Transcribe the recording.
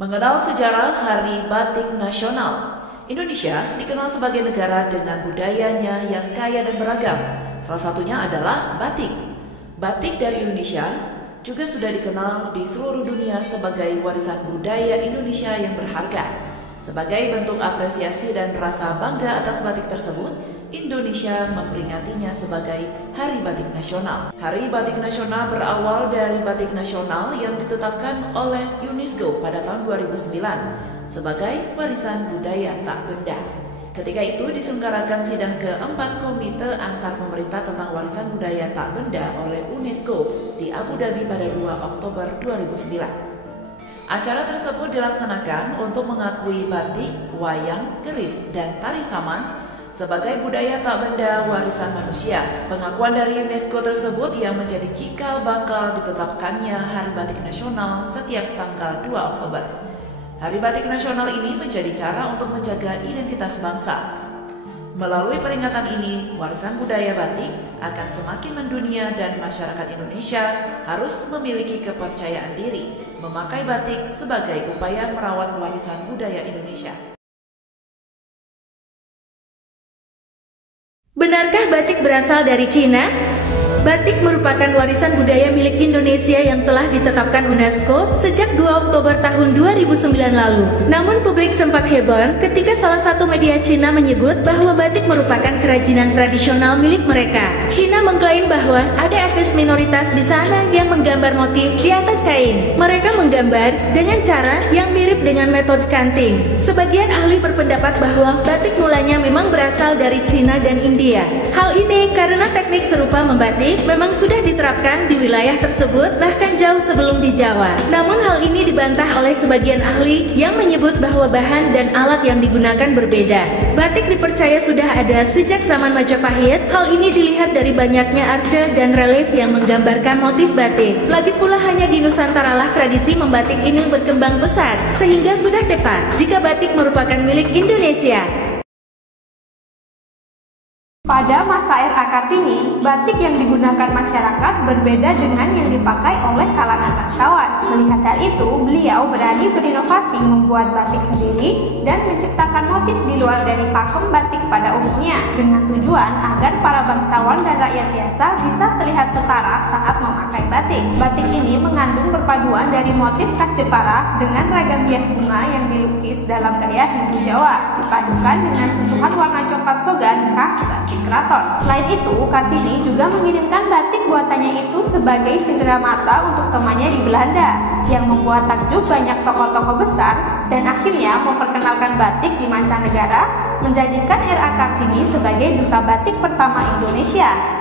Mengenal sejarah Hari Batik Nasional. Indonesia dikenal sebagai negara dengan budayanya yang kaya dan beragam. Salah satunya adalah batik. Batik dari Indonesia juga sudah dikenal di seluruh dunia sebagai warisan budaya Indonesia yang berharga. Sebagai bentuk apresiasi dan rasa bangga atas batik tersebut, Indonesia memperingatinya sebagai Hari Batik Nasional. Hari Batik Nasional berawal dari batik nasional yang ditetapkan oleh UNESCO pada tahun 2009 sebagai warisan budaya tak benda. Ketika itu diselenggarakan sidang keempat Komite Antar Pemerintah tentang Warisan Budaya Tak Benda oleh UNESCO di Abu Dhabi pada 2 Oktober 2009. Acara tersebut dilaksanakan untuk mengakui batik, wayang, keris, dan tari saman sebagai budaya tak benda warisan manusia. Pengakuan dari UNESCO tersebut yang menjadi cikal bakal ditetapkannya Hari Batik Nasional setiap tanggal 2 Oktober. Hari Batik Nasional ini menjadi cara untuk menjaga identitas bangsa. Melalui peringatan ini, warisan budaya batik akan semakin mendunia dan masyarakat Indonesia harus memiliki kepercayaan diri memakai batik sebagai upaya merawat warisan budaya Indonesia. Benarkah batik berasal dari Cina? Batik merupakan warisan budaya milik Indonesia yang telah ditetapkan UNESCO sejak 2 Oktober tahun 2009 lalu. Namun publik sempat heboh ketika salah satu media Cina menyebut bahwa batik merupakan kerajinan tradisional milik mereka. Cina mengklaim bahwa ada etnis minoritas di sana yang menggambar motif di atas kain. Mereka menggambar dengan cara yang mirip dengan metode canting. Sebagian ahli berpendapat bahwa batik mulanya memang berasal dari Cina dan India. Hal ini karena teknik serupa membatik memang sudah diterapkan di wilayah tersebut bahkan jauh sebelum di Jawa. Namun hal ini dibantah oleh sebagian ahli yang menyebut bahwa bahan dan alat yang digunakan berbeda. Batik dipercaya sudah ada sejak zaman Majapahit. Hal ini dilihat dari banyaknya arca dan relief yang menggambarkan motif batik. Lagi pula hanya di Nusantara lah tradisi membatik ini berkembang pesat, sehingga sudah tepat jika batik merupakan milik Indonesia. Pada masa era Kartini, batik yang digunakan masyarakat berbeda dengan yang dipakai oleh kalangan bangsawan. Melihat hal itu, beliau berani berinovasi membuat batik sendiri dan menciptakan motif di luar dari pakem batik pada umumnya, dengan tujuan agar para bangsawan dan rakyat biasa bisa terlihat setara saat memakai batik. Batik ini mengandung perpaduan dari motif khas Jepara dengan ragam hias bunga yang dilukis dalam gaya Hindu Jawa, dipadukan dengan sentuhan warna coklat sogan khas batik keraton. Selain itu, Kartini juga mengirimkan batik buatannya itu sebagai cenderamata untuk temannya di Belanda, yang membuat takjub banyak tokoh-tokoh besar dan akhirnya memperkenalkan batik di mancanegara, menjadikan R.A. Kartini sebagai duta batik pertama Indonesia.